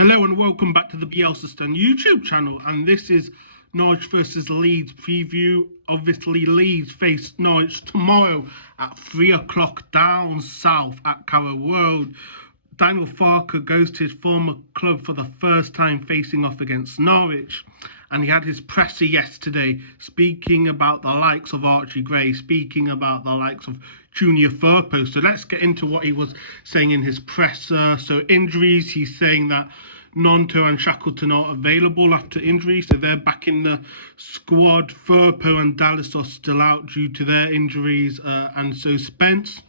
Hello and welcome back to the Bielsa Stand YouTube channel, and this is Norwich versus Leeds preview. Obviously Leeds face Norwich tomorrow at 3 o'clock down south at Carrow Road. Daniel Farke goes to his former club for the first time facing off against Norwich, and he had his presser yesterday speaking about the likes of Archie Gray, speaking about the likes of Junior Firpo. So let's get into what he was saying in his presser. So injuries, he's saying that Nonto and Shackleton are available after injury, so they're back in the squad. Firpo and Dallas are still out due to their injuries, and so Spence.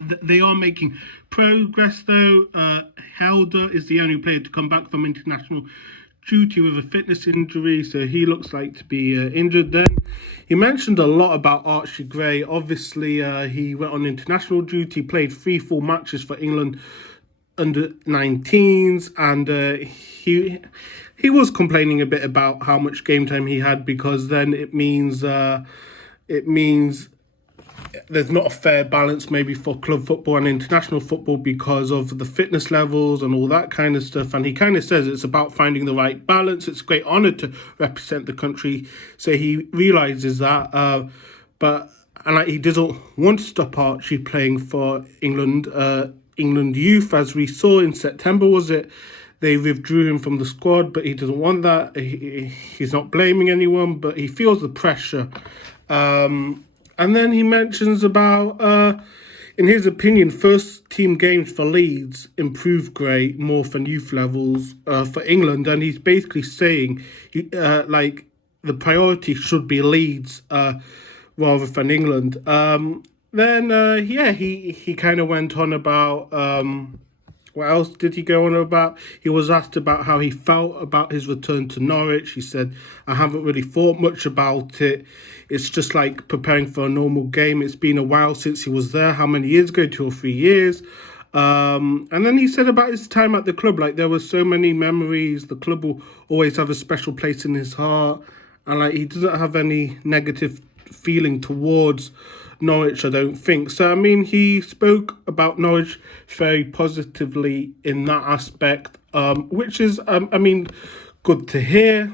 They are making progress though. Helder is the only player to come back from international duty with a fitness injury, so he looks like to be injured. Then he mentioned a lot about Archie Gray. Obviously, he went on international duty, played 3 full matches for England under 19s, and he was complaining a bit about how much game time he had, because then it means there's not a fair balance maybe for club football and international football because of the fitness levels and all that kind of stuff. And he kind of says it's about finding the right balance. It's a great honour to represent the country, so he realises that, but he doesn't want to stop Archie playing for England youth. As we saw in September, was it, they withdrew him from the squad, but he doesn't want that. He's not blaming anyone, but he feels the pressure. And then he mentions about, in his opinion, first team games for Leeds improved Gray more than youth levels for England. And he's basically saying the priority should be Leeds rather than England. He kind of went on about, what else did he go on about? He was asked about how he felt about his return to Norwich. He said, I haven't really thought much about it. It's just like preparing for a normal game. It's been a while since he was there. How many years ago? 2 or 3 years. And then he said about his time at the club, like there were so many memories. The club will always have a special place in his heart. And he doesn't have any negative feeling towards Norwich, I don't think. So, he spoke about Norwich very positively in that aspect, which is, good to hear.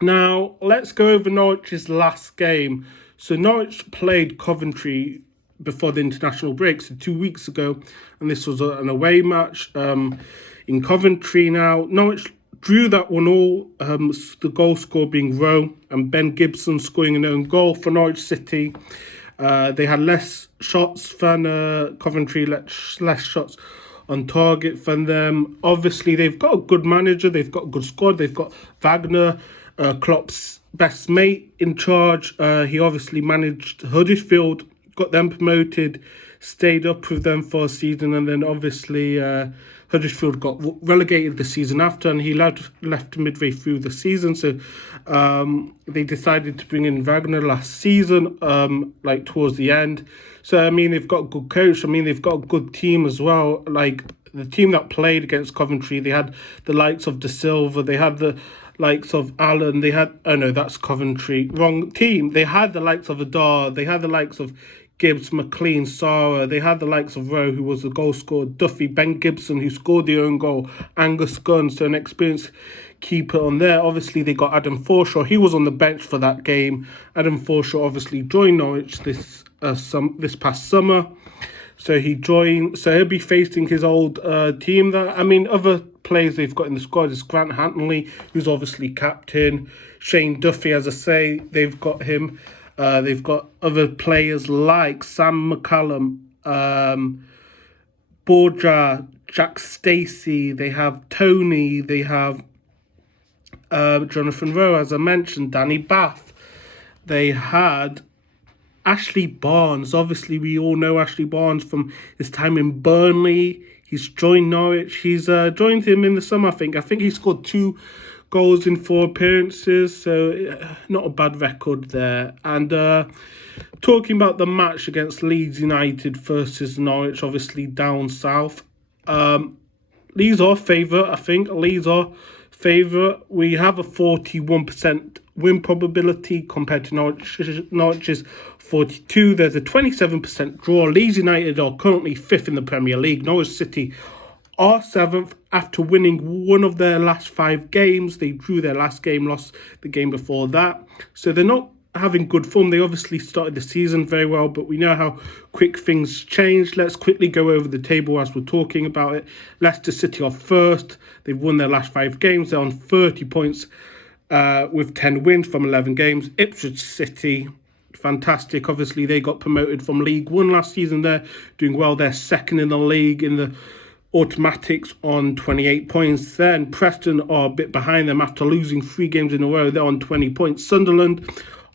Now, let's go over Norwich's last game. So, Norwich played Coventry before the international break, so 2 weeks ago, and this was an away match in Coventry. Now, Norwich drew that 1-1, the goal scorer being Rowe and Ben Gibson scoring an own goal for Norwich City. They had less shots than Coventry, less shots on target than them. Obviously, they've got a good manager, they've got a good squad, they've got Wagner, Klopp's best mate, in charge. He obviously managed Huddersfield, got them promoted, stayed up with them for a season, and then obviously Huddersfield got relegated the season after, and he left midway through the season. So they decided to bring in Wagner last season, towards the end. So, they've got a good coach. They've got a good team as well. Like, the team that played against Coventry, they had the likes of De Silva, they had the likes of Allen, they had, oh no, that's Coventry, wrong team. They had the likes of Adar, they had the likes of Gibbs, McLean, Sarah, they had the likes of Rowe, who was the goal scorer, Duffy, Ben Gibson, who scored the own goal, Angus Gunn, so an experienced keeper on there. Obviously, they got Adam Forshaw, he was on the bench for that game. Adam Forshaw obviously joined Norwich this past summer. So he'll be facing his old team there. Other players they've got in the squad is Grant Hanley, who's obviously captain. Shane Duffy, as I say, they've got him. They've got other players like Sam McCallum, Borja, Jack Stacey. They have Tony. They have Jonathan Rowe, as I mentioned, Danny Bath. They had Ashley Barnes. Obviously, we all know Ashley Barnes from his time in Burnley. He's joined Norwich. He's joined him in the summer, I think. I think he scored 2 goals in 4 appearances, so not a bad record there. And talking about the match against Leeds United versus Norwich, obviously down south. Leeds are favourite, I think. Leeds are favourite. We have a 41% win probability compared to Norwich's 42. There's a 27% draw. Leeds United are currently 5th in the Premier League. Norwich City are 7th after winning one of their last 5 games. They drew their last game, lost the game before that. So they're not having good form. They obviously started the season very well, but we know how quick things change. Let's quickly go over the table as we're talking about it. Leicester City are first. They've won their last 5 games. They're on 30 points with 10 wins from 11 games. Ipswich City, fantastic. Obviously, they got promoted from League One last season. They're doing well. They're second in the league in the automatics on 28 points. Then Preston are a bit behind them after losing 3 games in a row. They're on 20 points. Sunderland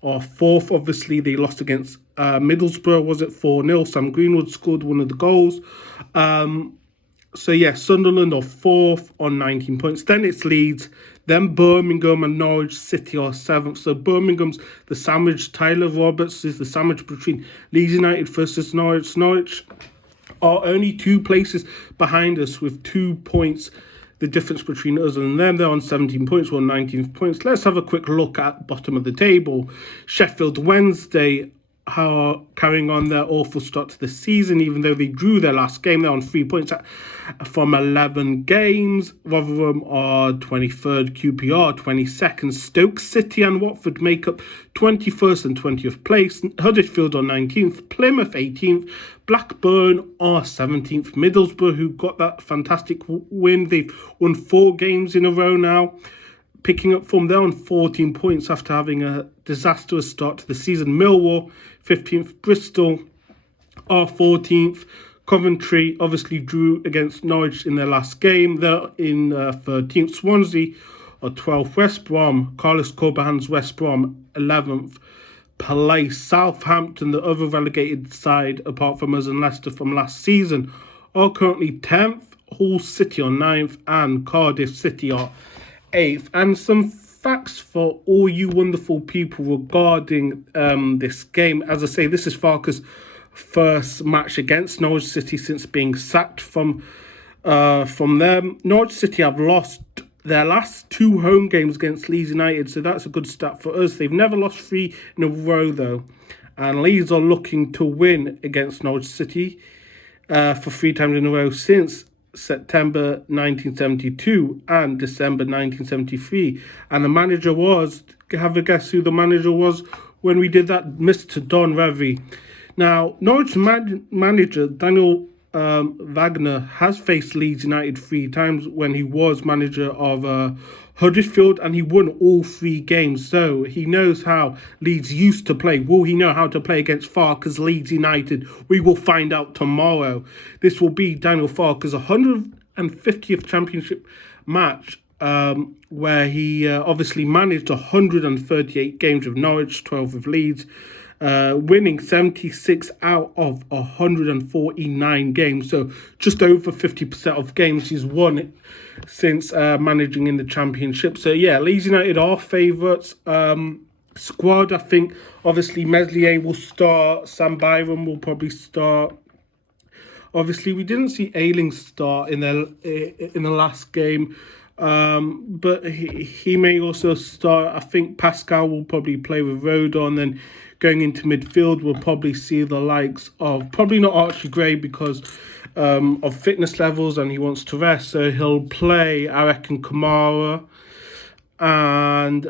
are 4th. Obviously, they lost against Middlesbrough. Was it 4-0? Sam Greenwood scored one of the goals. Sunderland are 4th on 19 points. Then it's Leeds. Then Birmingham and Norwich City are 7th. So Birmingham's the sandwich. Tyler Roberts is the sandwich between Leeds United versus Norwich. Norwich are only 2 places behind us with 2 points. The difference between us and them, they're on 17 points, we're on 19 points. Let's have a quick look at bottom of the table. Sheffield Wednesday are carrying on their awful start to the season, even though they drew their last game. They're on 3 points from 11 games. Rotherham are 23rd, QPR 22nd. Stoke City and Watford make up 21st and 20th place. Huddersfield are 19th, Plymouth 18th, Blackburn are 17th. Middlesbrough, who got that fantastic win, they've won 4 games in a row now, picking up form. They're on 14 points after having a disastrous start to the season. Millwall 15th, Bristol are 14th. Coventry obviously drew against Norwich in their last game. They're in 13th. Swansea are 12th. West Brom, Carlos Corbehan's West Brom 11th place. Southampton, the other relegated side apart from us and Leicester from last season, are currently 10th. Hull City are 9th and Cardiff City are 8th. And some facts for all you wonderful people regarding this game. As I say, this is Farke's first match against Norwich City since being sacked from them. Norwich City have lost their last 2 home games against Leeds United, so that's a good stat for us. They've never lost 3 in a row though, and Leeds are looking to win against Norwich City for 3 times in a row since September 1972 and December 1973. And the manager was, have a guess who the manager was when we did that? Mr. Don Revie. Now, Norwich manager Daniel Wagner has faced Leeds United 3 times when he was manager of Huddersfield, and he won all 3 games. So he knows how Leeds used to play. Will he know how to play against Farke's Leeds United? We will find out tomorrow. This will be Daniel Farke's 150th championship match, where he obviously managed 138 games with Norwich, 12 with Leeds, winning 76 out of 149 games. So just over 50% of games he's won since managing in the championship. So yeah, Leeds United are favourites. Squad, I think obviously Meslier will start, Sam Byram will probably start. Obviously we didn't see Ayling start in the last game, but he may also start. I think Pascal will probably play with Rodon. Then going into midfield, we'll probably see the likes of, probably not Archie Gray because of fitness levels and he wants to rest. So he'll play, I reckon, Kamara and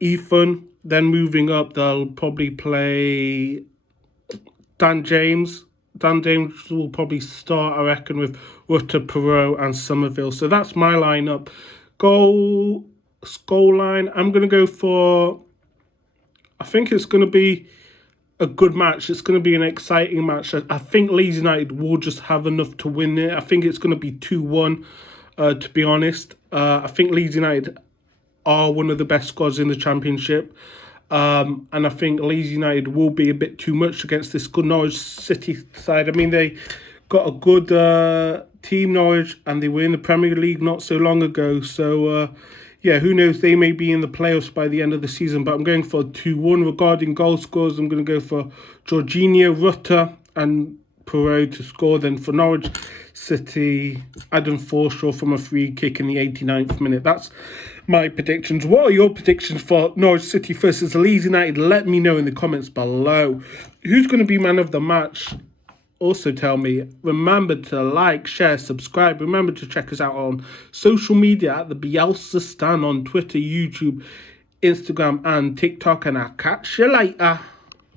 Ethan. Then moving up, they'll probably play Dan James. Dan James will probably start, I reckon, with Rutter, Perot and Somerville. So that's my lineup. Goal line, I'm going to go for, I think it's going to be a good match. It's going to be an exciting match. I think Leeds United will just have enough to win it. I think it's going to be 2-1, to be honest. I think Leeds United are one of the best squads in the Championship. And I think Leeds United will be a bit too much against this good Norwich City side. I mean, they got a good team, Norwich, and they were in the Premier League not so long ago. So, yeah, who knows? They may be in the playoffs by the end of the season. But I'm going for 2-1. Regarding goal scorers, I'm going to go for Jorginho, Rutter, and Perot to score. Then for Norwich City, Adam Forshaw from a free kick in the 89th minute. That's my predictions. What are your predictions for Norwich City versus Leeds United? Let me know in the comments below. Who's going to be man of the match? also tell me. Remember to like, share, subscribe. Remember to check us out on social media at the Bielsa Stand on Twitter, YouTube, Instagram, and TikTok. And I'll catch you later.